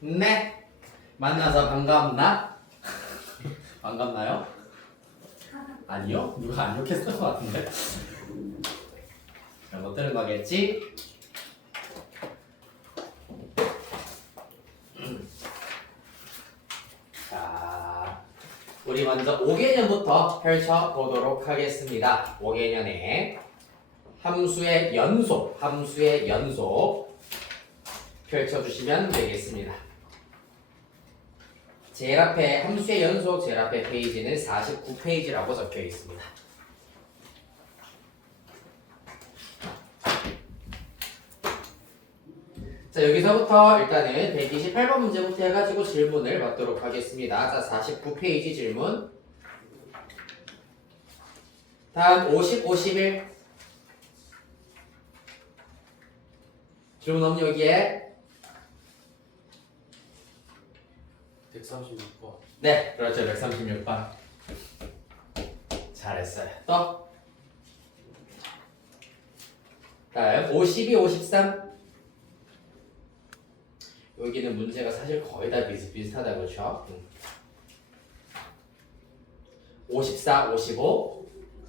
네. 만나서 반갑나? 반갑나요? 아니요? 누가 안 욕했을 것 같은데? 잘못 들은 거겠지? 자, 우리 먼저 5개년부터 펼쳐보도록 하겠습니다. 5개년에 함수의 연속 펼쳐주시면 되겠습니다. 제일 앞에 함수의 연속 제일 앞에 페이지는 49페이지라고 적혀 있습니다. 자, 여기서부터 일단은 128번 문제부터 해가지고 질문을 받도록 하겠습니다. 자, 49페이지 질문. 다음 50, 51. 질문 없니 여기에? 136번. 네, 그렇죠. 136번. 잘했어요. 또? 다음 52, 53. 여기는 문제가 사실 거의 다 비슷비슷하다 그렇죠? 54, 55.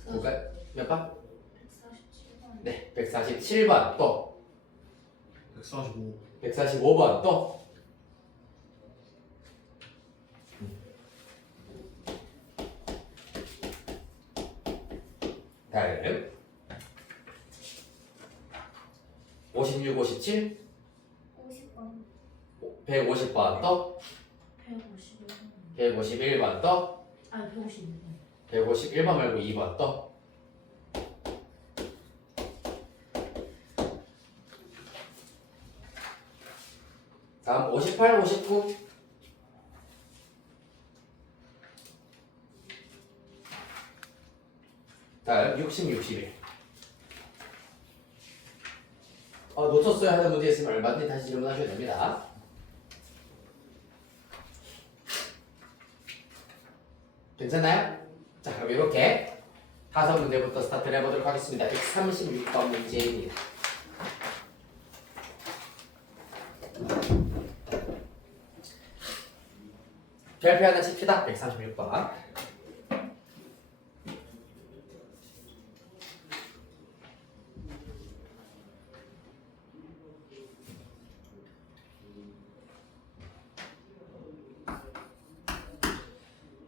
누가 몇 번? 147번. 네, 147번. 또 145. 145번. 또 다음 56, 57. 50번. 150번. 또 151번. 151번. 또 아, 151번. 151번 말고 2번. 또 다음 58, 59. 다음 60, 61. 놓쳤어요 하는 문제 있으면 얼마든지 다시 질문하셔도 됩니다. 괜찮나요? 자, 그럼 이렇게 5문제부터 스타트를 해보도록 하겠습니다. 136번 문제입니다. 별표 하나 칩시다. 136번.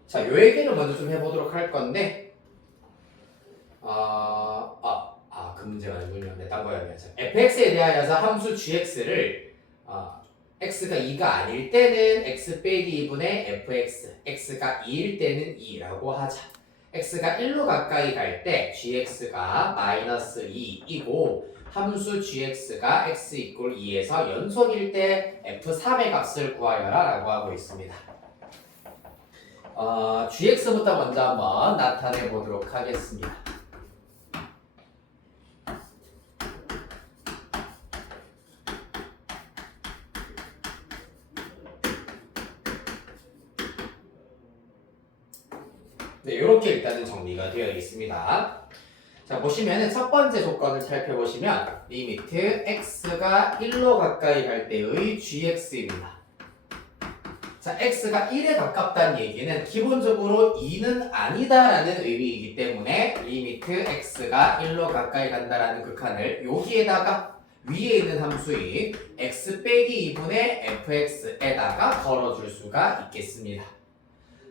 자, 요 얘기를 먼저 좀 해보도록 할 건데, 그 문제가 아니군요. 네, 딴 거였네요. fx에 대하여서 함수 gx를 x가 2가 아닐 때는 x 빼기 2분의 fx, x가 2일 때는 2라고 하자. x가 1로 가까이 갈 때 gx가 마이너스 2이고 함수 gx가 x 이꼴 2에서 연속일 때 f3의 값을 구하여라 라고 하고 있습니다. gx부터 먼저 한번 나타내 보도록 하겠습니다. 네, 이렇게 일단은 정리가 되어 있습니다. 자, 보시면은 첫 번째 조건을 살펴보시면 리미트 x가 1로 가까이 갈 때의 gx입니다. 자, x가 1에 가깝다는 얘기는 기본적으로 2는 아니다라는 의미이기 때문에 리미트 x가 1로 가까이 간다라는 극한을 여기에다가 위에 있는 함수인 x 빼기 2분의 fx에다가 걸어줄 수가 있겠습니다.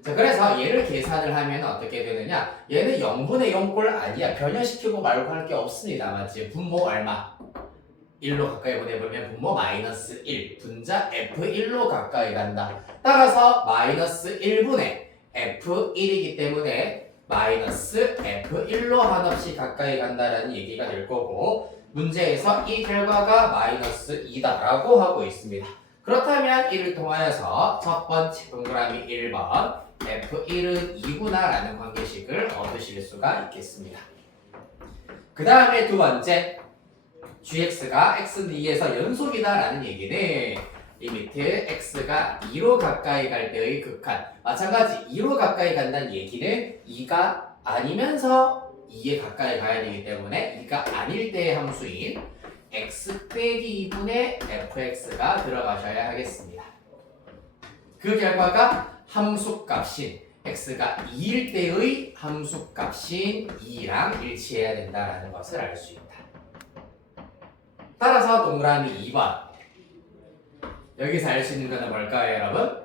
자, 그래서 얘를 계산을 하면 어떻게 되느냐? 얘는 0분의 0꼴 아니야. 변형시키고 말고 할 게 없습니다. 맞지? 분모 얼마? 1로 가까이 보내보면 분모 마이너스 1. 분자 f1로 가까이 간다. 따라서 마이너스 1분의 f1이기 때문에 마이너스 f1로 한없이 가까이 간다라는 얘기가 될 거고 문제에서 이 결과가 마이너스 2다라고 하고 있습니다. 그렇다면 이를 통하여서 첫 번째 동그라미 1번 f1은 2구나 라는 관계식을 얻으실 수가 있겠습니다. 그 다음에 두 번째 gx가 x는 2에서 연속이다 라는 얘기는 리미트 x가 2로 가까이 갈 때의 극한 마찬가지 2로 가까이 간다는 얘기는 2가 아니면서 2에 가까이 가야 되기 때문에 2가 아닐 때의 함수인 x 빼기 2분의 fx가 들어가셔야 하겠습니다. 그 결과가 함수값인 x가 2일 때의 함수값인 2랑 일치해야 된다라는 것을 알 수 있다. 따라서 동그라미 2번 여기서 알 수 있는 것은 뭘까요, 여러분?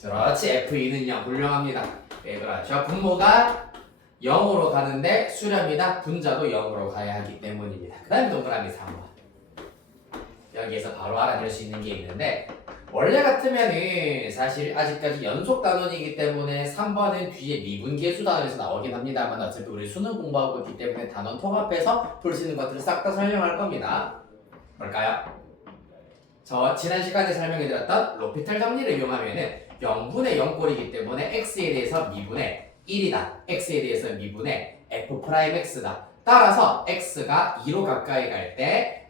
그렇지, F2는 0 훌륭합니다. 네, 그렇죠. 분모가 0으로 가는데 수렴이다. 분자도 0으로 가야 하기 때문입니다. 그 다음에 동그라미 3번 여기에서 바로 알아낼 수 있는 게 있는데 원래 같으면은 사실 아직까지 연속 단원이기 때문에 3번은 뒤에 미분계수 단원에서 나오긴 합니다만 어차피 우리 수능 공부하고 있기 때문에 단원 통합해서 풀 수 있는 것들을 싹 다 설명할 겁니다. 뭘까요? 저 지난 시간에 설명해드렸던 로피탈 정리를 이용하면은 0분의 0꼴이기 때문에 x에 대해서 미분의 1이다. x에 대해서 미분의 f'x다. 따라서 x가 2로 가까이 갈 때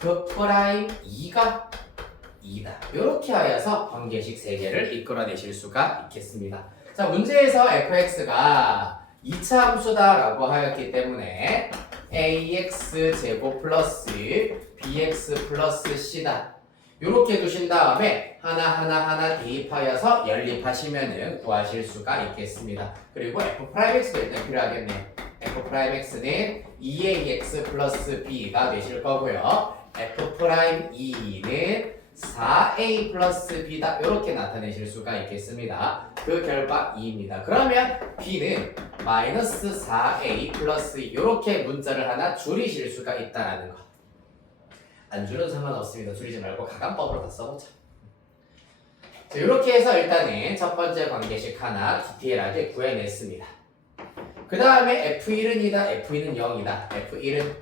f'2가 2다. 이렇게 하여서 관계식 3개를 이끌어내실 수가 있겠습니다. 자, 문제에서 fx가 2차 함수다라고 하였기 때문에 ax 제곱 플러스 bx 플러스 c다. 이렇게 두신 다음에 하나 대입하여서 연립하시면은 구하실 수가 있겠습니다. 그리고 f'x도 일단 필요하겠네요. f'x는 2ax 플러스 b가 되실 거고요. f'2는 4a 플러스 b다. 이렇게 나타내실 수가 있겠습니다. 그 결과 2입니다. 그러면 b는 마이너스 4a 플러스 이렇게 문자를 하나 줄이실 수가 있다라는 거. 안 줄여도 상관없습니다. 줄이지 말고 가감법으로 다 써보자. 자, 이렇게 해서 일단은 첫 번째 관계식 하나 디테일하게 구해냈습니다. 그 다음에 F1은 2다, F2는 0이다. F1은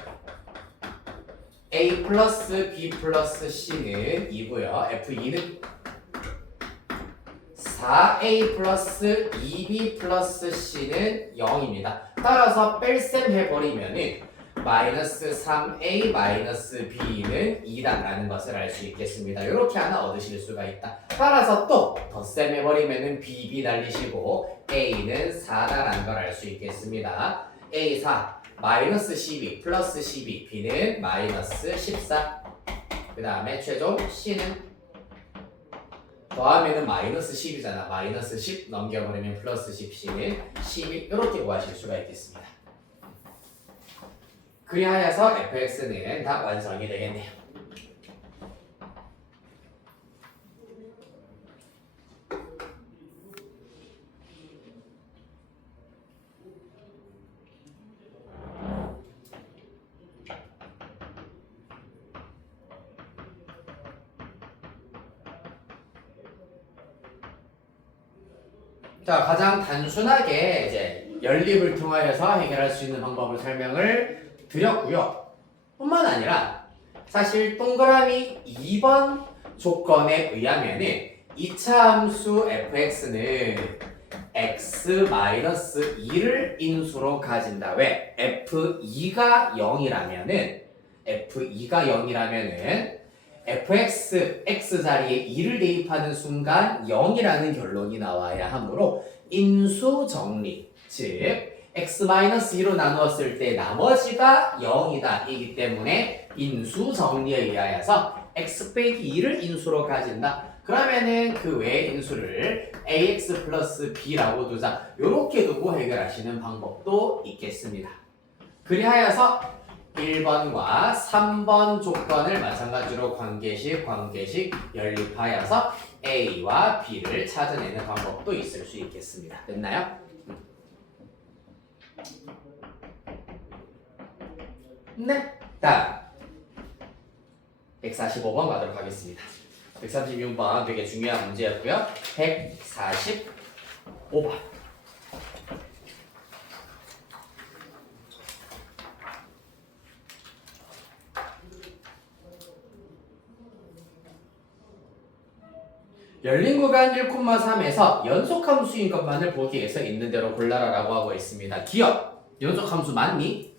A 플러스 B 플러스 C는 2고요. F2는 4A 플러스 2B 플러스 C는 0입니다. 따라서 뺄셈 해버리면은 마이너스 3a 마이너스 b는 2다라는 것을 알 수 있겠습니다. 이렇게 하나 얻으실 수가 있다. 따라서 또 덧셈 해버리면은 b 날리시고 a는 4다라는 걸 알 수 있겠습니다. a4 마이너스 12 플러스 12 b는 마이너스 14. 그 다음에 최종 c는 더하면은 마이너스 10이잖아. 마이너스 10 넘겨버리면 플러스 10 c는 12 이렇게 구하실 수가 있겠습니다. 그리하여서 fx는 다 완성이 되겠네요. 자, 가장 단순하게 이제 연립을 통하여서 해결할 수 있는 방법을 설명을 드렸고요. 뿐만 아니라 사실 동그라미 2번 조건에 의하면은 2차 함수 fx는 x-2를 인수로 가진다. 왜? f2가 0이라면은 fx, x 자리에 2를 대입하는 순간 0이라는 결론이 나와야 하므로 인수 정리, 즉 x-2로 나누었을 때 나머지가 0이다 이기 때문에 인수 정리에 의하여서 x 빼기 2를 인수로 가진다. 그러면은 그 외의 인수를 ax 플러스 b라고 두자. 요렇게 두고 해결하시는 방법도 있겠습니다. 그리하여서 1번과 3번 조건을 마찬가지로 관계식 연립하여서 a와 b를 찾아내는 방법도 있을 수 있겠습니다. 됐나요? 네. 다음 145번 가도록 하겠습니다. 136번 되게 중요한 문제였고요. 145번 열린 구간 1,3에서 연속함수인 것만을 보기 위해서 있는 대로 골라라라고 하고 있습니다. 기억! 연속함수 맞니?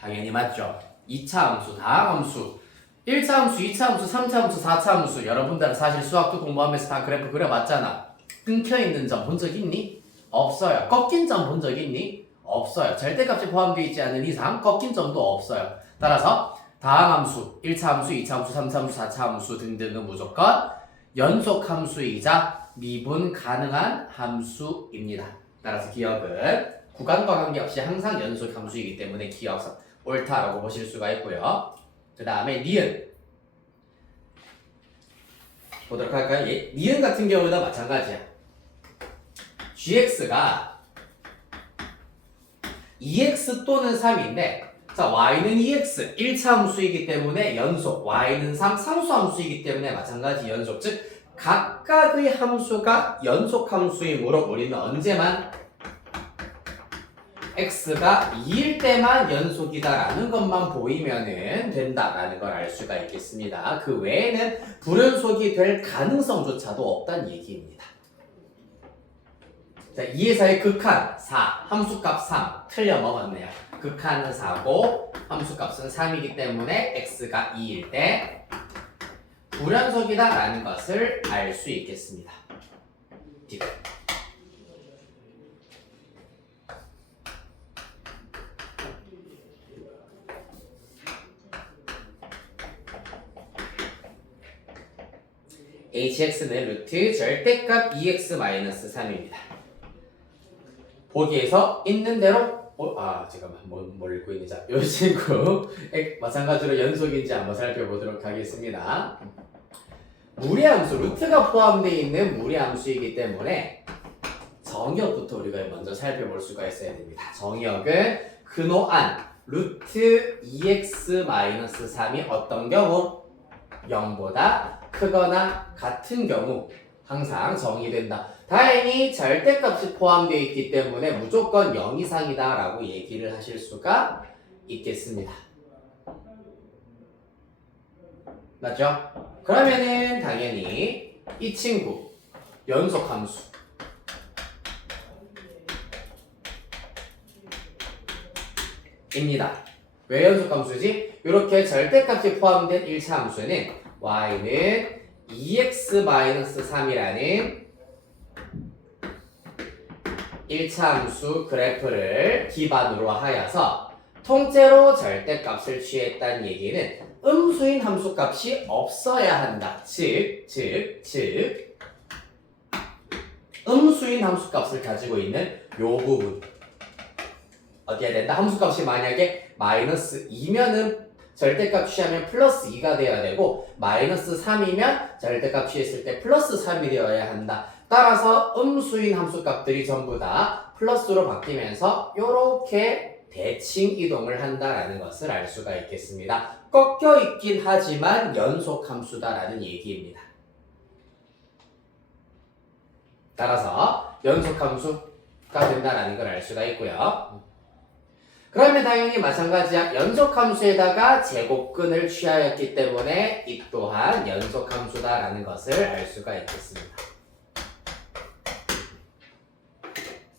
당연히 맞죠. 2차 함수, 다항 함수, 1차 함수, 2차 함수, 3차 함수, 4차 함수. 여러분들은 사실 수학도 공부하면서 다 그래프 그려봤잖아. 끊겨있는 점 본 적 있니? 없어요. 꺾인 점 본 적 있니? 없어요. 절대값이 포함되어 있지 않은 이상 꺾인 점도 없어요. 따라서 다항 함수, 1차 함수, 2차 함수, 3차 함수, 4차 함수 등등은 무조건 연속 함수이자 미분 가능한 함수입니다. 따라서 기억은 구간과 관계없이 항상 연속 함수이기 때문에 기억서 옳다라고 보실 수가 있고요. 그 다음에 니은 보도록 할까요? 니은 같은 경우는 마찬가지야. gx가 2x 또는 3인데 자 y는 2x 1차 함수이기 때문에 연속 y는 3 상수 함수이기 때문에 마찬가지 연속 즉 각각의 함수가 연속 함수이므로 우리는 언제만 x가 2일 때만 연속이다라는 것만 보이면은 된다라는 걸 알 수가 있겠습니다. 그 외에는 불연속이 될 가능성조차도 없다는 얘기입니다. 자, 2에서의 극한 4, 함수값 3 틀려 먹었네요. 극한은 4고 함수값은 3이기 때문에 x가 2일 때 불연속이다 라는 것을 알 수 있겠습니다. hx는 루트 절대값 2x-3입니다. 보기에서 있는 대로 잠깐만 뭘 읽고 있는지 이 친구 마찬가지로 연속인지 한번 살펴보도록 하겠습니다. 무리함수 루트가 포함되어 있는 무리함수이기 때문에 정의역부터 우리가 먼저 살펴볼 수가 있어야 됩니다. 정의역은 근호안 루트 2x-3이 어떤 경우 0보다 크거나 같은 경우 항상 정의된다. 다행히 절대값이 포함되어 있기 때문에 무조건 0 이상이다 라고 얘기를 하실 수가 있겠습니다. 맞죠? 그러면은 당연히 이 친구 연속함수 입니다. 왜 연속함수지? 이렇게 절대값이 포함된 1차 함수는 y는 2x-3이라는 1차 함수 그래프를 기반으로 하여서 통째로 절대값을 취했다는 얘기는 음수인 함수값이 없어야 한다. 즉 음수인 함수값을 가지고 있는 요 부분 어디야 된다? 함수값이 만약에 마이너스 2면은 절대값 취하면 플러스 2가 되어야 되고 마이너스 3이면 절대값 취했을 때 플러스 3이 되어야 한다. 따라서 음수인 함수값들이 전부 다 플러스로 바뀌면서 이렇게 대칭 이동을 한다라는 것을 알 수가 있겠습니다. 꺾여 있긴 하지만 연속 함수다라는 얘기입니다. 따라서 연속 함수가 된다라는 걸 알 수가 있고요. 그러면 당연히 마찬가지야. 연속 함수에다가 제곱근을 취하였기 때문에 이 또한 연속 함수다라는 것을 알 수가 있겠습니다.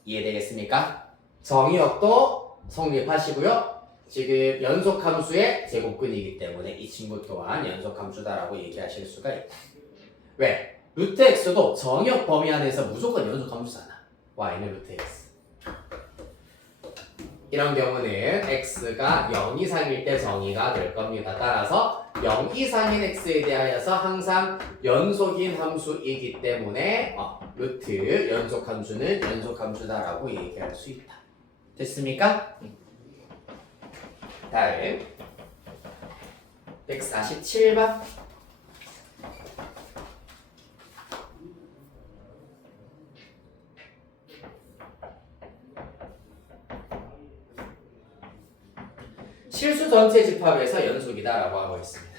이해되겠습니까? 정의역도 성립하시고요. 지금 연속함수의 제곱근이기 때문에 이 친구 또한 연속함수다라고 얘기하실 수가 있다. 왜? 루트 x도 정의역 범위 안에서 무조건 연속함수잖아. y는 루트 x. 이런 경우는 x가 0 이상일 때 정의가 될 겁니다. 따라서 0 이상인 x에 대하여서 항상 연속인 함수이기 때문에 루트 연속함수는 연속함수다라고 얘기할 수 있다. 됐습니까? 다음 147번 실수 전체 집합에서 연속이다라고 하고 있습니다.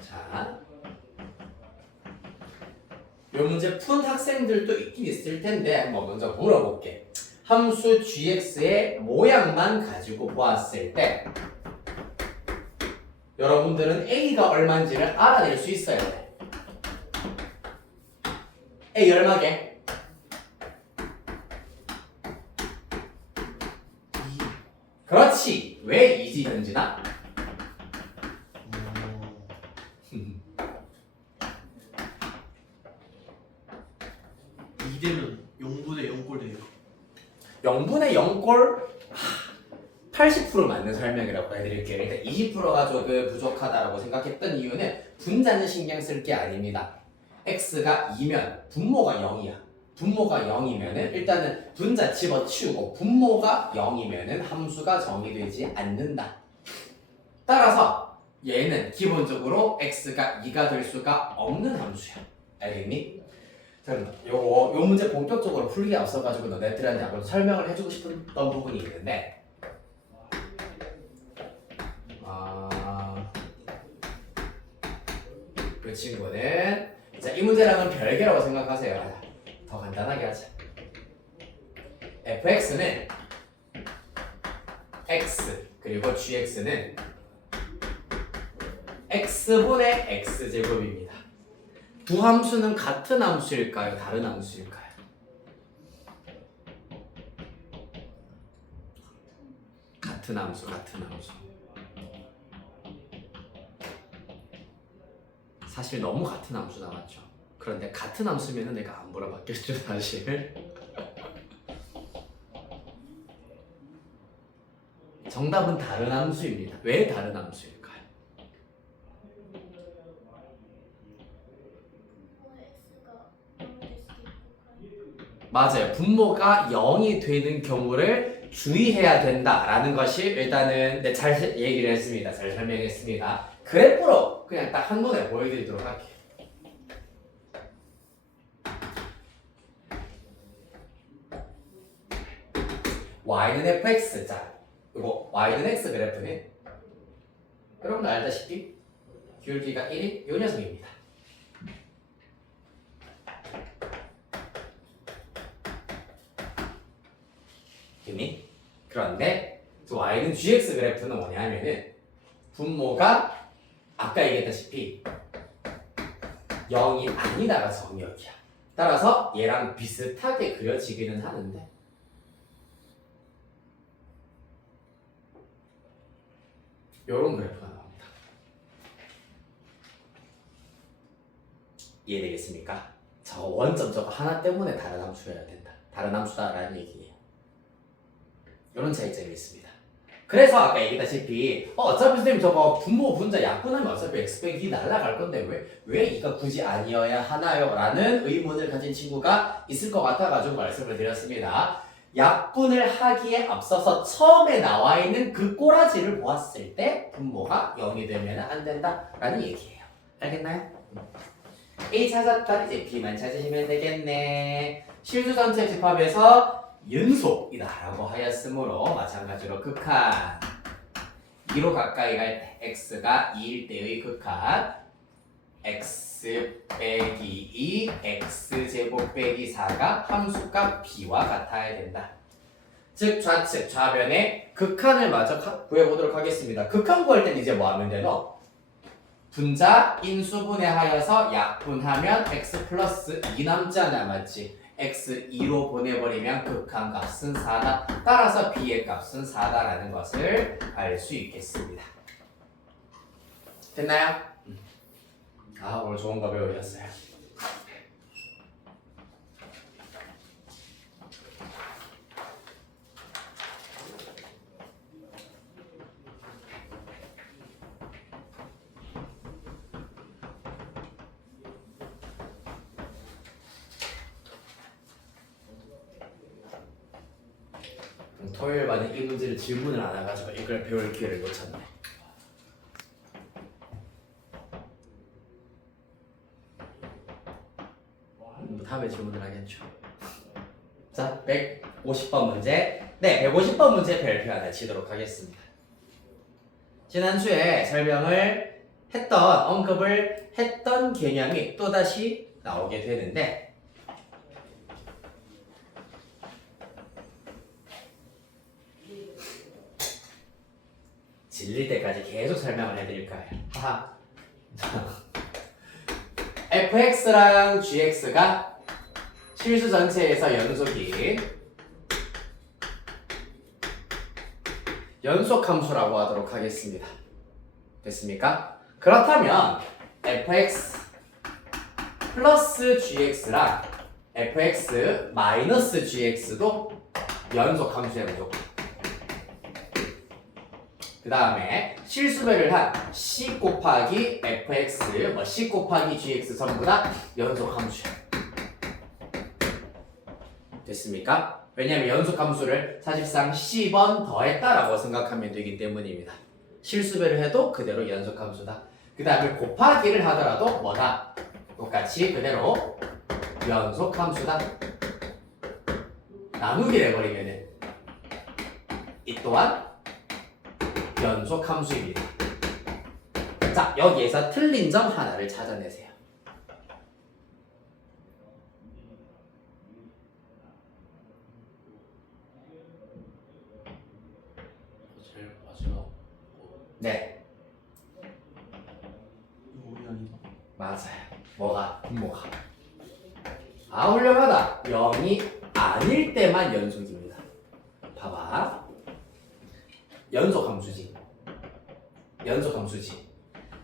자, 이 문제 푼 학생들도 있긴 있을 텐데 한번 먼저 물어볼게. 함수 gx의 모양만 가지고 보았을 때 여러분들은 a가 얼마인지를 알아낼 수 있어야 돼. A 얼마게? 2. 그렇지. 왜 2지 현진아? 2되면 0분의 0꼴 돼요. 0분의 0꼴 80% 맞는 설명이라고 해드릴게요. 일단 20%가 조금 부족하다라고 생각했던 이유는 분자는 신경 쓸 게 아닙니다. x가 2면 분모가 0이야. 분모가 0이면은 일단은 분자 집어치우고 분모가 0이면은 함수가 정의되지 않는다. 따라서 얘는 기본적으로 x가 2가 될 수가 없는 함수야. 알겠니? 그럼 요 문제 본격적으로 풀기에 앞서가지고 너네들한테 한번 설명을 해주고 싶었던 부분이 있는데 그 친구는 자, 이 문제랑은 별개라고 생각하세요. 더 간단하게 하자. fx는 x 그리고 gx는 x분의 x제곱입니다. 두 함수는 같은 함수일까요? 다른 함수일까요? 같은 함수. 사실 너무 같은 함수 나왔죠. 그런데 같은 함수면은 내가 안 물어봤겠죠, 사실. 정답은 다른 함수입니다. 왜 다른 함수일까요? 맞아요. 분모가 0이 되는 경우를 주의해야 된다라는 것이 일단은 잘 얘기를 했습니다. 잘 설명했습니다. 그래프로 그냥 딱 한눈에 보여드리도록 할게요. y는 fx. 자, 이거 y는 x 그래프는 여러분들 알다시피 기울기가 1이 이 녀석입니다. 됐니? 그런데 y는 gx 그래프는 뭐냐면은 분모가 아까 얘기했다시피 0이 아니다가 정의역이야. 따라서 얘랑 비슷하게 그려지기는 하는데 요런 그래프가 나옵니다. 이해되겠습니까? 저 원점 저거 하나 때문에 다른 함수여야 된다. 다른 함수다라는 얘기예요. 요런 차이점이 있습니다. 그래서 아까 얘기했다시피 어차피 선생님 저거 분모 분자 약분하면 어차피 x 빼기 2 날라갈 건데 왜 이가 굳이 아니어야 하나요? 라는 의문을 가진 친구가 있을 것 같아가지고 말씀을 드렸습니다. 약분을 하기에 앞서서 처음에 나와 있는 그 꼬라지를 보았을 때 분모가 0이 되면 안 된다라는 얘기예요. 알겠나요? A 찾았다. 이제 B만 찾으시면 되겠네. 실수 전체 집합에서 연속이다라고 하였으므로 마찬가지로 극한 2로 가까이 갈 때 x가 2일 때의 극한 x 빼기 2 x제곱 빼기 4가 함수값 b와 같아야 된다. 즉 좌측 좌변의 극한을 마저 구해보도록 하겠습니다. 극한 구할 때는 이제 뭐 하면 되노? 분자 인수분해하여서 약분하면 x 플러스 2 남잖아, 맞지? x2로 보내버리면 극한값은 4다. 따라서 b의 값은 4다라는 것을 알 수 있겠습니다. 됐나요? 오늘 좋은 거 배우셨어요. 토요일만에 이 문제를 질문을 안 해가지고 이걸 배울 기회를 놓쳤네. 다음에 질문을 하겠죠. 자, 150번 문제. 네, 150번 문제 별표 하나 치도록 하겠습니다. 지난주에 설명을 언급을 했던 개념이 또다시 나오게 되는데 질릴 때까지 계속 설명을 해드릴까요? fx랑 gx가 실수 전체에서 연속 함수라고 하도록 하겠습니다. 됐습니까? 그렇다면 fx 플러스 gx랑 fx 마이너스 gx도 연속 함수의 무조건. 그 다음에 실수배를 한 c 곱하기 fx, c 곱하기 gx 전부 다 연속 함수야. 됐습니까? 왜냐하면 연속 함수를 사실상 c번 더했다라고 생각하면 되기 때문입니다. 실수배를 해도 그대로 연속 함수다. 그 다음에 곱하기를 하더라도 뭐다? 똑같이 그대로 연속 함수다. 나누기를 해버리면은 이 또한 연속 함수입니다. 자, 여기에서 틀린 점 하나를 찾아내세요. 제일 마지막 네, 이거 우리 아니다. 맞아요. 뭐가? 분모가. 아, 훌륭하다. 0이 아닐 때만 연속입니다. 봐봐. 연속 함수지. 연속 함수지.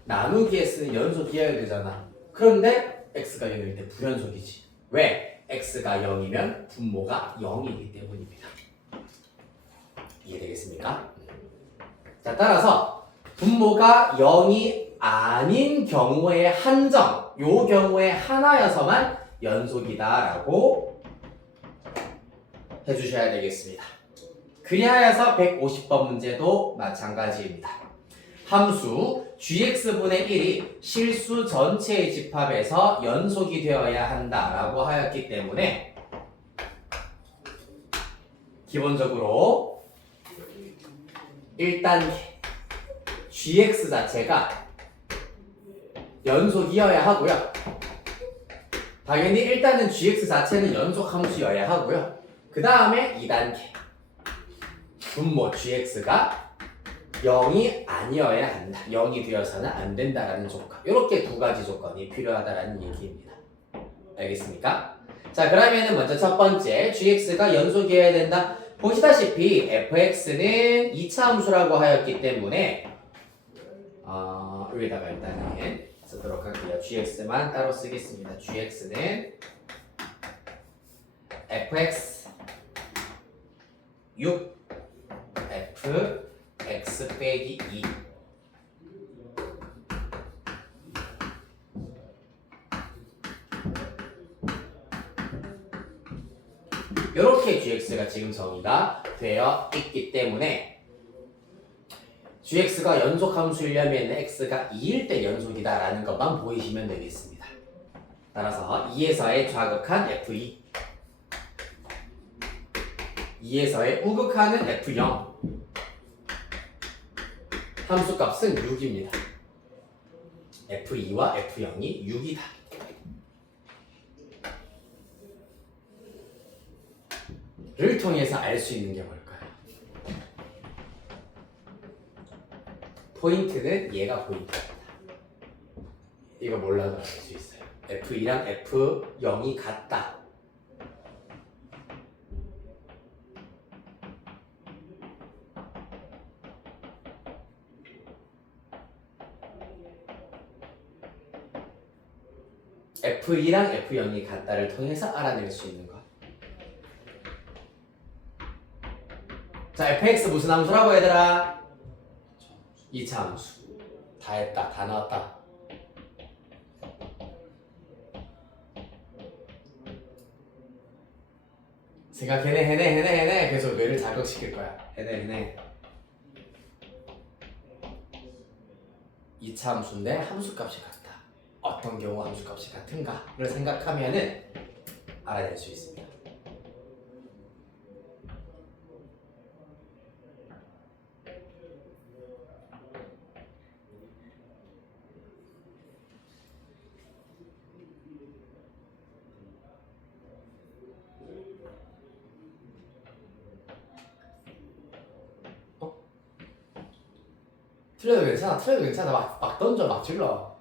나누기에 쓰는 연속이어야 되잖아. 그런데 x가 0일 때 불연속이지. 왜? x가 0이면 분모가 0이기 때문입니다. 이해되겠습니까? 자, 따라서 분모가 0이 아닌 경우의 한정, 요 경우에 하나여서만 연속이다라고 해주셔야 되겠습니다. 그리하여서 150번 문제도 마찬가지입니다. 함수 gx분의 1이 실수 전체의 집합에서 연속이 되어야 한다라고 하였기 때문에 기본적으로 1단계 gx 자체가 연속이어야 하고요. 당연히 일단은 gx 자체는 연속 함수여야 하고요. 그 다음에 2단계 분모 gx가 0이 아니어야 한다. 0이 되어서는 안 된다라는 조건. 이렇게 두 가지 조건이 필요하다라는 얘기입니다. 알겠습니까? 자, 그러면은 먼저 첫 번째 gx가 연속이어야 된다. 보시다시피 fx는 2차 함수라고 하였기 때문에 여기다가 일단은 쓰도록 할게요. gx만 따로 쓰겠습니다. gx는 fx 6 f x 빼기 2 이렇게 gx가 지금 정의가 되어 있기 때문에 gx가 연속 함수이려면 x가 2일 때 연속이다라는 것만 보이시면 되겠습니다. 따라서 2에서의 좌극한 f2 2에서의 우극한은 f0 함수값은 6입니다. f2와 f0이 6이다. 를 통해서 알 수 있는 게 뭘까요? 포인트는 얘가 포인트입니다. 이거 몰라도 알 수 있어요. f2랑 f0이 같다. f2랑 f0이 같다를 통해서 알아낼 수 있는 것. 자, fx 무슨 함수라고 얘들아? 2차 함수. 다 했다. 다 나왔다. 생각해내, 해내. 계속 뇌를 자극시킬 거야. 해내. 2차 함수인데 함수값이 같다. 어떤 경우 함수값이 같은가를 생각하면은 알아낼 수 있습니다. 틀려도 괜찮아. 막 던져, 막 질러.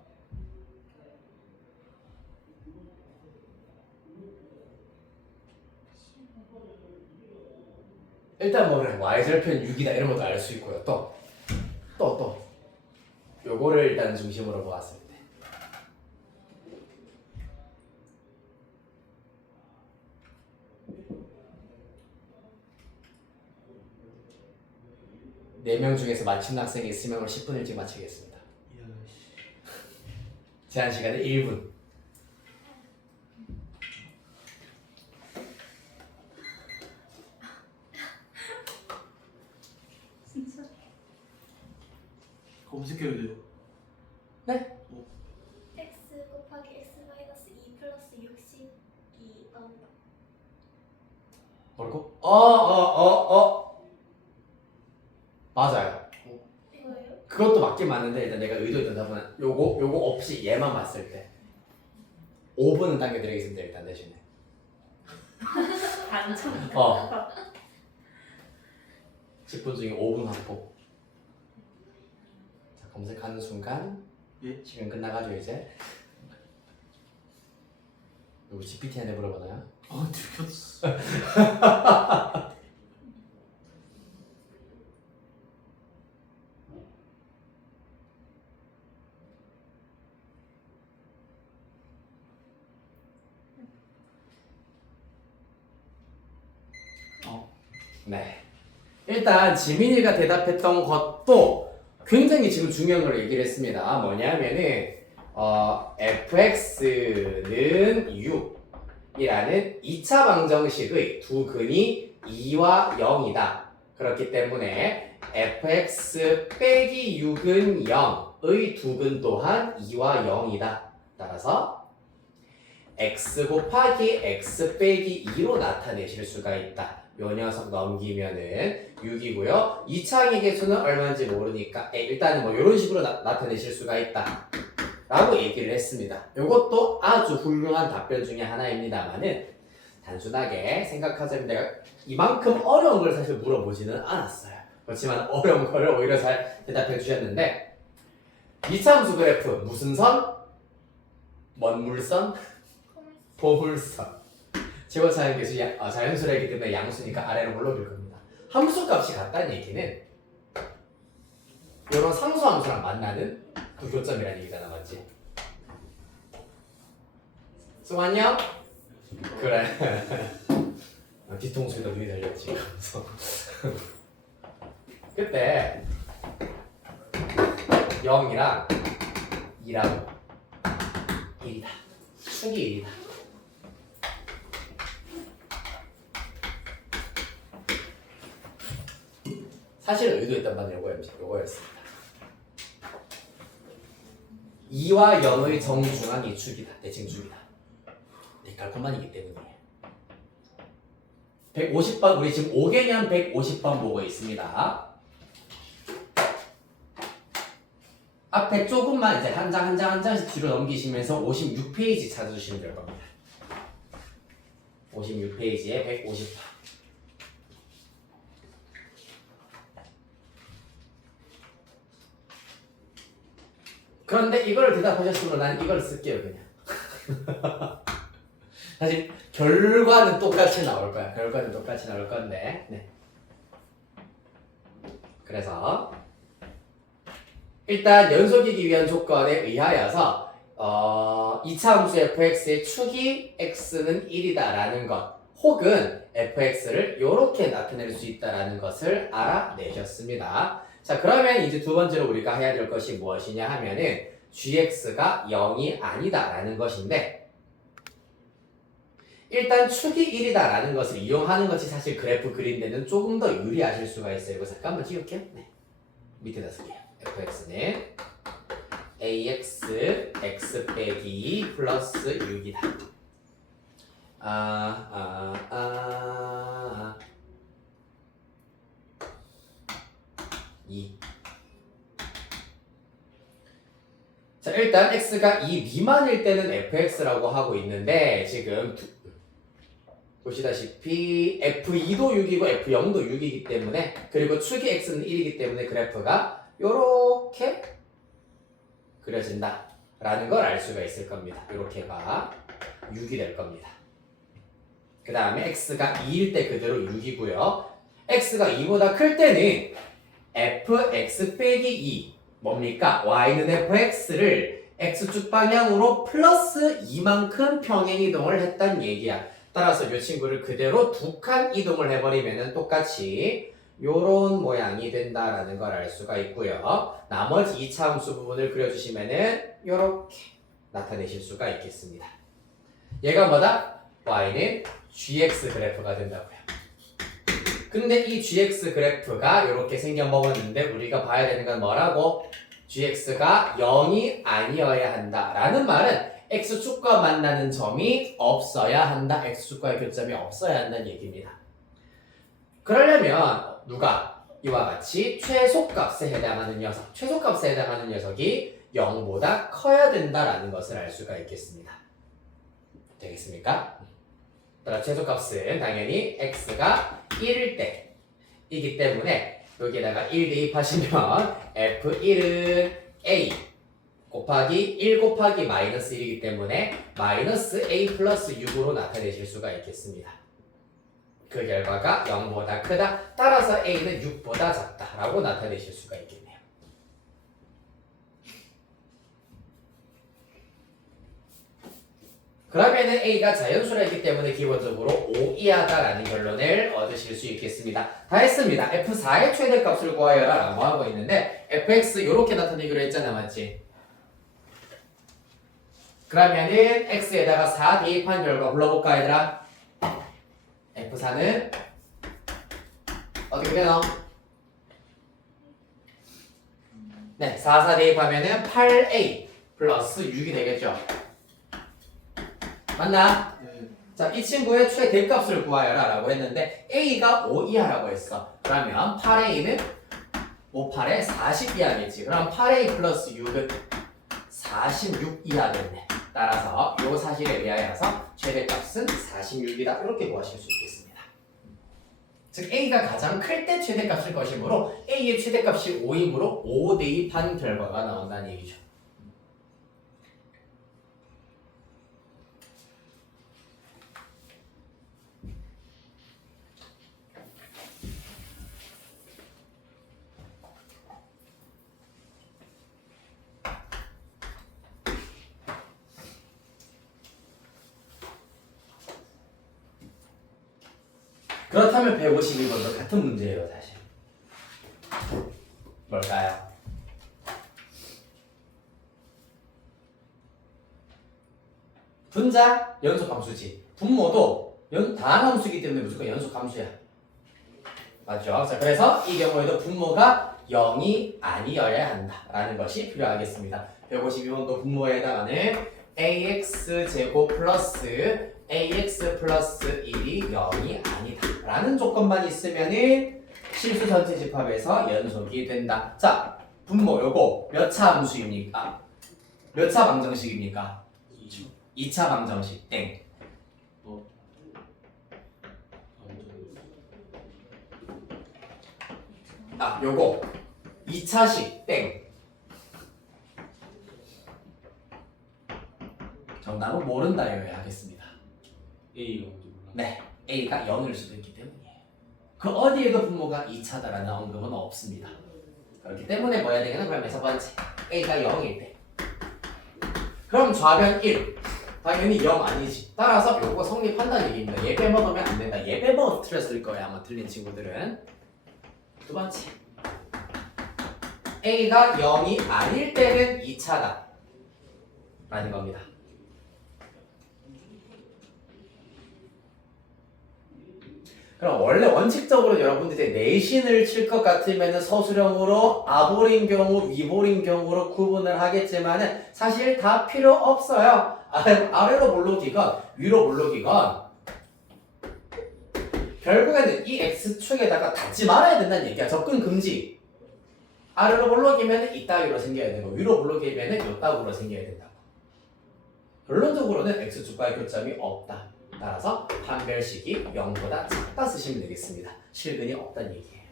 일단 뭐는 y절편 6이다 이런 것도 알 수 있고요. 또 요거를 일단 중심으로 보았을 때 4명 중에서 맞춘 학생이 있으면 오늘 10분 일찍 마치겠습니다. 제한 시간은 1분. 진짜. 검색해야 돼요. x 곱하기 x 마이너스 2 플러스 60이 나온다. 뭐라고? 맞아요. 이거예요? 그것도 맞긴 맞는데 일단 내가 의도했던 답은 요거 없이 얘만 봤을 때 5분은 당겨드리겠습니다. 일단 대신에. 반찬. 10분 중에 5분 확보. 자, 검색하는 순간 예? 시간 끝나가죠 이제. 누구 GPT한테 물어보나요? 아 들켰어. 네. 일단 지민이가 대답했던 것도 굉장히 지금 중요한 걸 얘기를 했습니다. 뭐냐면은 fx는 6이라는 2차 방정식의 두 근이 2와 0이다. 그렇기 때문에 fx 빼기 6은 0의 두 근 또한 2와 0이다. 따라서 x 곱하기 x 빼기 2로 나타내실 수가 있다. 요 녀석 넘기면은 6이고요. 2차항의 개수는 얼마인지 모르니까 일단은 뭐 이런 식으로 나타내실 수가 있다 라고 얘기를 했습니다. 이것도 아주 훌륭한 답변 중에 하나입니다만은 단순하게 생각하자면 내가 이만큼 어려운 걸 사실 물어보지는 않았어요. 그렇지만 어려운 거를 오히려 잘 대답해 주셨는데 2차 함수 그래프 무슨 선? 먼 물선? 보물선. 제곱차항 계수 자연수라기 때문에 양수니까 아래로 올라올 겁니다. 함수 값이 같다는 얘기는 이런 상수 함수랑 만나는 그 교점이라는 얘기잖아, 맞지? 수고 안녕? 그래. 뒤통수에다 눈이 달렸지. 그래서 그때 0이랑 2랑 1이다. 축이 1이다. 사실 의도했던 바는 요거였습니다. 2와 0의 정중앙이 축이다. 대칭축이다. 대칼콤만이기 때문이에요. 150번 우리 지금 5개년 150번 보고 있습니다. 앞에 조금만 이제 한 장 한 장씩 뒤로 넘기시면서 56페이지 찾아주시면 될 겁니다. 56페이지에 150번. 그런데 이걸 대답하셨으면 난 이걸 쓸게요 그냥. 사실 결과는 똑같이 나올 거야. 결과는 똑같이 나올 건데. 네. 그래서 일단 연속이기 위한 조건에 의하여서 2차 함수 fx의 축이 x는 1이다라는 것 혹은 fx를 이렇게 나타낼 수 있다라는 것을 알아내셨습니다. 자, 그러면 이제 두 번째로 우리가 해야 될 것이 무엇이냐 하면은 gx가 0이 아니다라는 것인데 일단 축이 1이다라는 것을 이용하는 것이 사실 그래프 그린 데는 조금 더 유리하실 수가 있어요. 이거 잠깐만 찍을게요. 네. 밑에다 쓸게요. fx는 ax x 빼기 2 플러스 6이다. 2. 자, 일단 x가 2 미만일 때는 fx라고 하고 있는데 지금 보시다시피 f2도 6이고 f0도 6이기 때문에 그리고 축이 x는 1이기 때문에 그래프가 요렇게 그려진다 라는 걸 알 수가 있을 겁니다. 요렇게가 6이 될 겁니다. 그 다음에 x가 2일 때 그대로 6이고요. x가 2보다 클 때는 fx 빼기 2 뭡니까? y는 fx를 x축 방향으로 플러스 2만큼 평행 이동을 했단 얘기야. 따라서 이 친구를 그대로 두 칸 이동을 해버리면 똑같이 요런 모양이 된다라는 걸 알 수가 있고요. 나머지 2차 함수 부분을 그려주시면은 요렇게 나타내실 수가 있겠습니다. 얘가 뭐다? y는 gx 그래프가 된다고요. 근데 이 gx 그래프가 이렇게 생겨먹었는데 우리가 봐야 되는 건 뭐라고? gx가 0이 아니어야 한다라는 말은 x축과 만나는 점이 없어야 한다. x축과의 교점이 없어야 한다는 얘기입니다. 그러려면 누가? 이와 같이 최소값에 해당하는 녀석, 최소값에 해당하는 녀석이 0보다 커야 된다라는 것을 알 수가 있겠습니다. 되겠습니까? 따라 최소값은 당연히 x가 1일 때이기 때문에 여기에다가 1 대입하시면 f1은 a 곱하기 1 곱하기 마이너스 1이기 때문에 마이너스 a 플러스 6으로 나타내실 수가 있겠습니다. 그 결과가 0보다 크다. 따라서 a는 6보다 작다라고 나타내실 수가 있겠네요. 그러면은 a가 자연수라기 때문에 기본적으로 5 이하다라는 결론을 얻으실 수 있겠습니다. 다 했습니다. f4의 최대값을 구하여라 라고 하고 있는데 fx 이렇게 나타내기로 했잖아, 맞지? 그러면은 x에다가 4 대입한 결과 불러볼까 얘들아? f4는 어떻게 되나? 네, 4 대입하면은 8a 플러스 6이 되겠죠? 맞나? 네. 자, 이 친구의 최대값을 구하여라 라고 했는데 a가 5 이하라고 했어. 그러면 8a는 5, 8에 40 이하겠지. 그럼 8a 플러스 6은 46 이하 됐네. 따라서 이 사실에 의하여서 최대값은 46이다. 이렇게 구하실 수 있겠습니다. 즉 a가 가장 클 때 최대값일 것이므로 a의 최대값이 5이므로 5 대입한 결과가 나온다는 얘기죠. 그렇다면 152번도 같은 문제예요, 사실. 뭘까요? 분자 연속함수지. 분모도 다항함수이기 때문에 무조건 연속함수야. 맞죠? 자, 그래서 이 경우에도 분모가 0이 아니어야 한다라는 것이 필요하겠습니다. 152번도 분모에 해당하는 ax제곱 플러스 ax 플러스 1이 0이 아니다 라는 조건만 있으면은 실수 전체 집합에서 연속이 된다. 자, 분모 요거 몇 차 함수입니까? 몇 차 방정식입니까? 2차 방정식 땡. 아, 요거 2차식 땡. 정답은 모른다여야 하겠습니다. A가 뭔지 몰라. 네, A가 0일 수도 있기 때문이에요. 그 어디에도 분모가 2차다라는 언급은 없습니다. 그렇기 때문에 뭐 해야 되겠나? 그러면 첫 번째 A가 0일 때 그럼 좌변 1 당연히 0 아니지. 따라서 요거 성립한다는 얘기입니다. 얘 빼먹으면 안 된다. 얘 빼먹어서 틀렸을 거야 아마 틀린 친구들은. 두 번째 A가 0이 아닐 때는 2차다 라는 겁니다. 그럼 원래 원칙적으로 여러분들이 내신을 칠 것 같으면 서술형으로 아볼인 경우, 위볼인 경우로 구분을 하겠지만은 사실 다 필요 없어요. 아래로 볼록이건 위로 볼록이건 결국에는 이 x축에다가 닿지 말아야 된다는 얘기야. 접근 금지. 아래로 볼록이면 이따위로 생겨야 되고 위로 볼록이면 이따위로 생겨야 된다고. 결론적으로는 x축과의 교점이 없다. 따라서 판별식이 0보다 작다 쓰시면 되겠습니다. 실근이 없다는 얘기예요.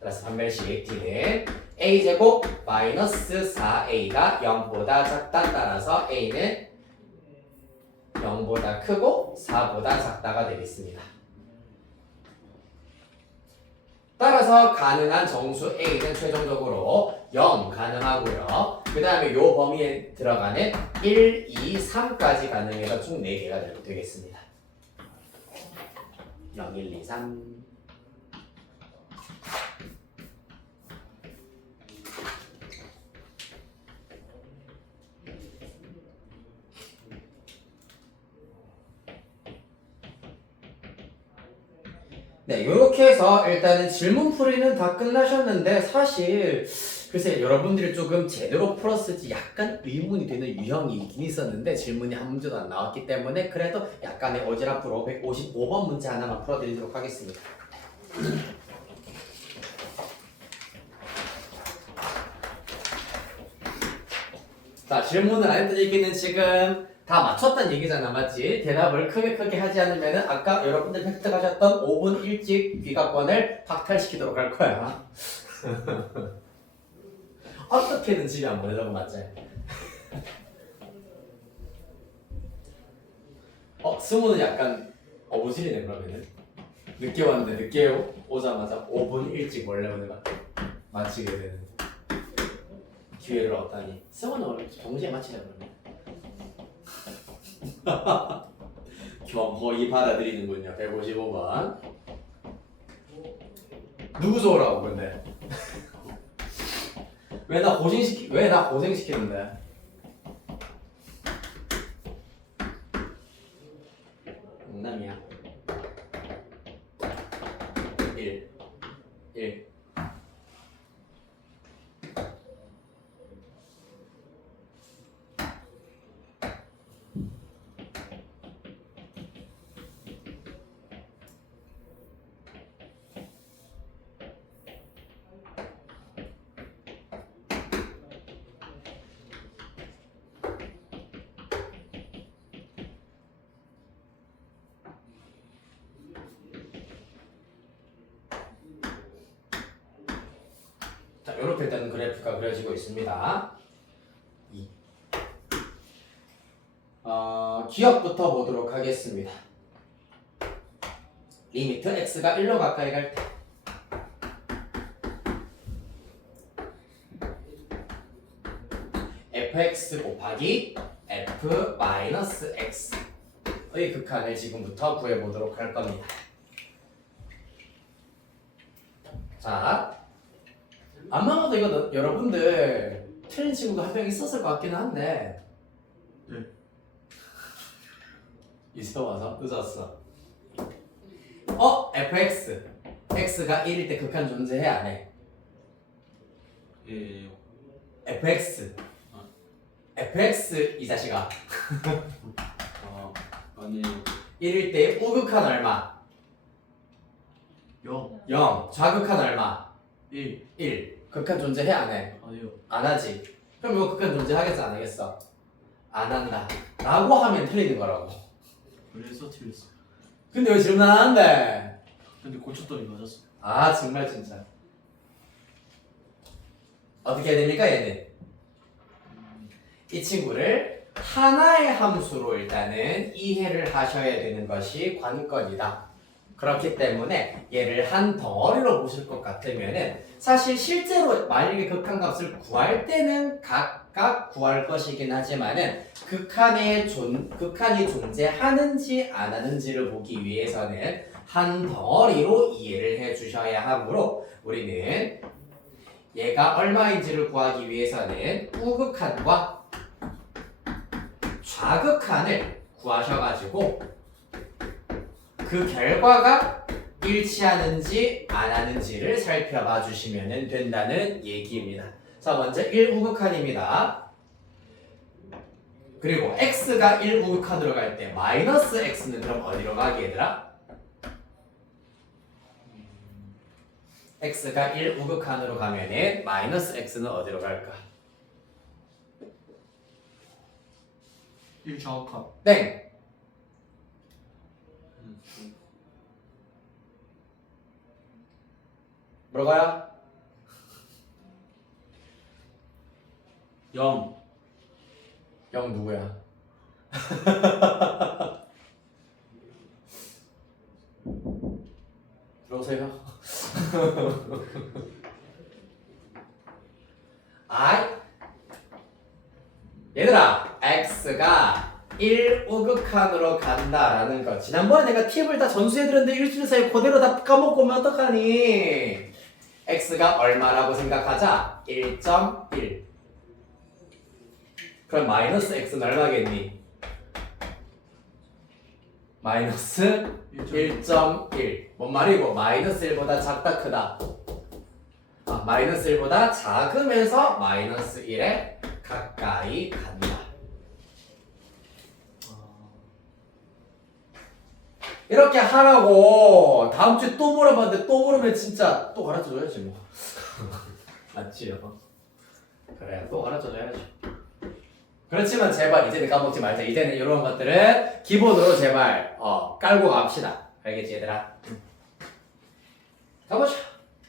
따라서 판별식 D는 a제곱 마이너스 4a가 0보다 작다. 따라서 a는 0보다 크고 4보다 작다가 되겠습니다. 따라서 가능한 정수 a는 최종적으로 0 가능하고요. 그 다음에 요 범위에 들어가는 1, 2, 3까지 가능해서 총 4개가 되겠습니다. 0, 1, 2, 3 네, 이렇게 해서 일단은 질문 풀이는 다 끝나셨는데 사실 글쎄 여러분들이 조금 제대로 풀었을지 약간 의문이 되는 유형이 있긴 있었는데 질문이 한 문제도 안 나왔기 때문에 그래도 약간의 오지랖으로 155번 문제 하나만 풀어드리도록 하겠습니다. 자, 질문을 안 했던 얘기는 지금 다 맞췄단 얘기잖아, 맞지? 대답을 크게 하지 않으면은 아까 여러분들 획득하셨던 5분 일찍 귀가권을 박탈시키도록 할 거야. 어떻게든 집에 안 보내자고, 맞지? 승우는 약간 어부질이네, 그러면은. 늦게 왔는데 늦게 오자마자 5분 일찍 원래 오늘 마치게 되는 기회를 얻다니. 승우는 원래 동시에 마치자, 그러면. 겸허히 받아들이는군요. 155번. 누구 좋으라고 근데? 왜 나 고생시키는데? 농담이야. 1 자, 이렇게 일단 그래프가 그려지고 있습니다. 기억부터 보도록 하겠습니다. 리미트 x가 1로 가까이 갈 때 fx 곱하기 f 마이너스 x의 극한을 지금부터 구해보도록 할 겁니다. 자, 아마 도 이거 여러분들 틀린 친구도 한 명 있었을 것 같기는 한데 네. 이제 와서 늦었어. fx x가 1일 때 극한 존재해 안 해? 예. fx fx 이 자식아 아니에요. 1일 때 우극한 얼마? 0. 0 좌극한 얼마? 1. 1 극한 존재해 안 해? 아니요. 안 하지. 그럼 이거 극한 존재하겠어 안 하겠어? 안 한다 라고 하면 틀리는 거라고. 그래서 틀렸어. 근데 왜 질문 안 하는데? 근데 고쳤더니 맞았어. 아 정말 진짜. 어떻게 해야 됩니까 얘는? 이 친구를 하나의 함수로 일단은 이해를 하셔야 되는 것이 관건이다. 그렇기 때문에 얘를 한 덩어리로 보실 것 같으면은 사실 실제로 만약에 극한값을 구할 때는 각각 구할 것이긴 하지만은 극한이 존재하는지 안 하는지를 보기 위해서는 한 덩어리로 이해를 해 주셔야 하므로 우리는 얘가 얼마인지를 구하기 위해서는 우극한과 좌극한을 구하셔가지고 그 결과가 일치하는지 안 하는지를 살펴봐 주시면 된다는 얘기입니다. 자, 먼저 1우극한입니다. 그리고 x가 1우극한으로 갈 때 마이너스 x는 그럼 어디로 가게 얘들아? x가 1우극한으로 가면은 마이너스 x는 어디로 갈까? 1 정확한. 땡! 뭐가요? 0. 0 누구야? 들어오세요. 얘들아, x가 1우극한으로 간다라는 거. 지난번에 내가 팁을 다 전수해드렸는데 일주일 사이에 그대로 다 까먹고 오면 어떡하니? x가 얼마라고 생각하자? 1.1. 그럼 마이너스 x는 얼마겠니? 마이너스 1.1. 뭔 말이고 마이너스 1보다 작다 크다. 마이너스 1보다 작으면서 마이너스 1에 가까이 간다. 이렇게 하라고. 다음 주에 또 물어봤는데 또 물으면 진짜 또 가르쳐줘야지 뭐. 맞지요? 그래 또 가르쳐줘야지. 그렇지만 제발 이제는 까먹지 말자. 이제는 이런 것들은 기본으로 제발 깔고 갑시다. 알겠지 얘들아? 가보자.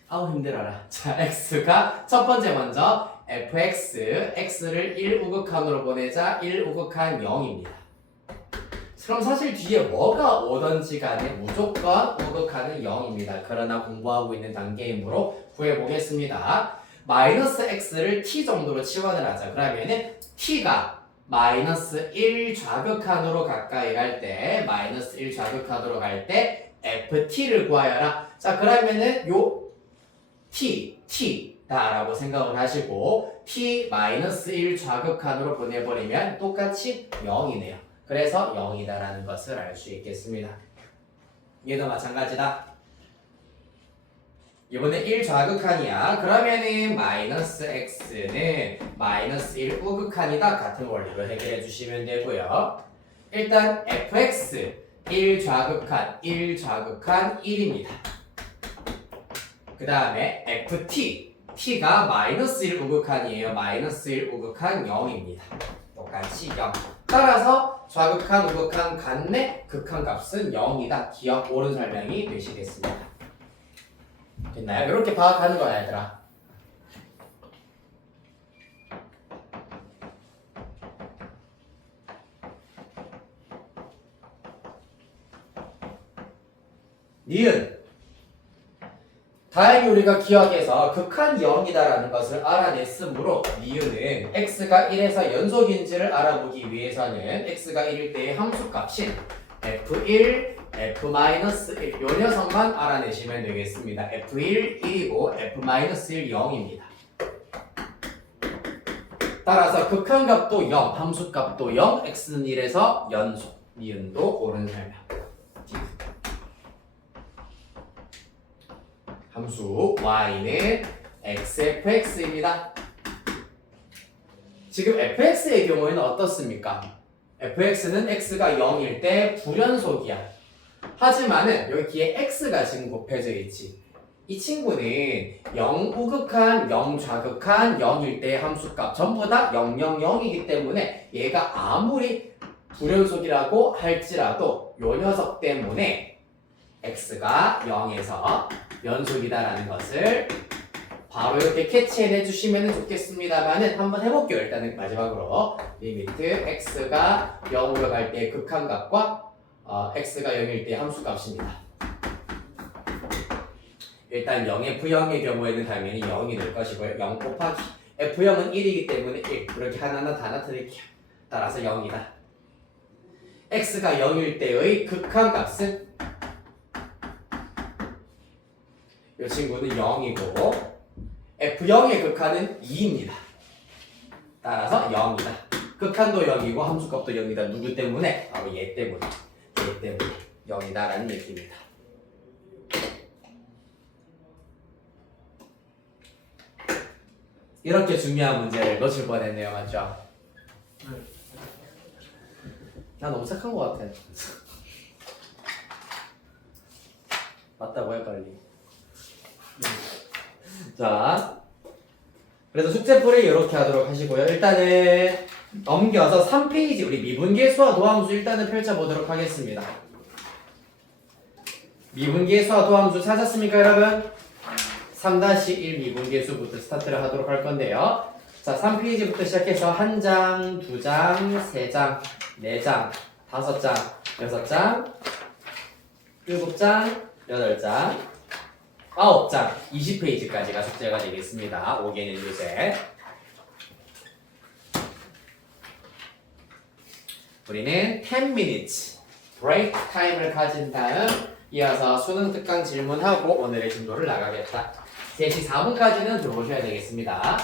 아우 힘들어라. 자 x가 첫 번째 먼저 fx x를 1 우극한으로 보내자 1 우극한 0입니다. 그럼 사실 뒤에 뭐가 오던지 간에 무조건 우극한은 0입니다. 그러나 공부하고 있는 단계이므로 구해보겠습니다. 마이너스 x를 t 정도로 치환을 하자. 그러면은 t가 마이너스 1 좌극한으로 가까이 갈 때 마이너스 1 좌극한으로 갈 때 ft를 구하여라. 자 그러면은 요 t다라고 생각을 하시고 t 마이너스 1 좌극한으로 보내버리면 똑같이 0이네요. 그래서 0이다라는 것을 알 수 있겠습니다. 얘도 마찬가지다. 이번에 1 좌극한이야. 그러면은 마이너스 x는 마이너스 1 우극한이다. 같은 원리로 해결해 주시면 되고요. 일단 fx 1 좌극한 1 좌극한 1입니다. 그 다음에 ft t가 마이너스 1 우극한이에요. 마이너스 1 우극한 0입니다. 똑같이 0. 따라서 좌극한 우극한 같네. 극한 값은 0이다. 기억 옳은 설명이 되시겠습니다. 됐나요? 이렇게 파악하는 거야 얘들아. 니은 다행히 우리가 기억해서 극한 0이다라는 것을 알아냈으므로 니은은 x가 1에서 연속인지를 알아보기 위해서는 x가 1일 때의 함수값인 f1, f-1 요 녀석만 알아내시면 되겠습니다. f1, 1이고 f-1, 0입니다. 따라서 극한값도 0, 함수값도 0, x는 1에서 연속, 니은도 옳은 설명. 함수 y는 xfx입니다. 지금 fx의 경우에는 어떻습니까? fx는 x가 0일 때 불연속이야. 하지만은 여기 뒤에 x가 지금 곱해져 있지. 이 친구는 0 우극한, 0 좌극한, 0일 때의 함수값 전부 다 0, 0, 0이기 때문에 얘가 아무리 불연속이라고 할지라도 요 녀석 때문에 x가 0에서 연속이다라는 것을 바로 이렇게 캐치해내 주시면 좋겠습니다만은 한번 해볼게요. 일단은 마지막으로 리미트 x가 0으로 갈 때 극한값과 x가 0일 때 함수값입니다. 일단 0f형의 경우에는 당연히 0이 될 것이고요. 0 곱하기 f형은 1이기 때문에 1 이렇게 하나하나 다 나타낼게요. 따라서 0이다. x가 0일 때의 극한값은 이 친구는 0이고 f0의 극한은 2입니다. 따라서 0이다. 극한도 0이고 함수값도 0이다. 누구 때문에? 바로 얘 때문에. 얘 때문에 0이다라는 얘기입니다. 이렇게 중요한 문제를 놓칠 뻔했네요. 맞죠? 네. 나 너무 착한 것 같아. 맞다고 해 빨리. 자, 그래서 숙제풀이 이렇게 하도록 하시고요. 일단은 넘겨서 3페이지 우리 미분계수와 도함수 일단은 펼쳐보도록 하겠습니다. 미분계수와 도함수 찾았습니까 여러분? 3-1 미분계수부터 스타트를 하도록 할 건데요. 자, 3페이지부터 시작해서 1장, 2장, 3장, 4장, 5장, 6장, 7장, 8장, 9장, 20페이지까지가 숙제가 되겠습니다. 5개는 요새. 우리는 10 minutes break time을 가진 다음 이어서 수능 특강 질문하고 오늘의 진도를 나가겠다. 3시 4분까지는 들어오셔야 되겠습니다.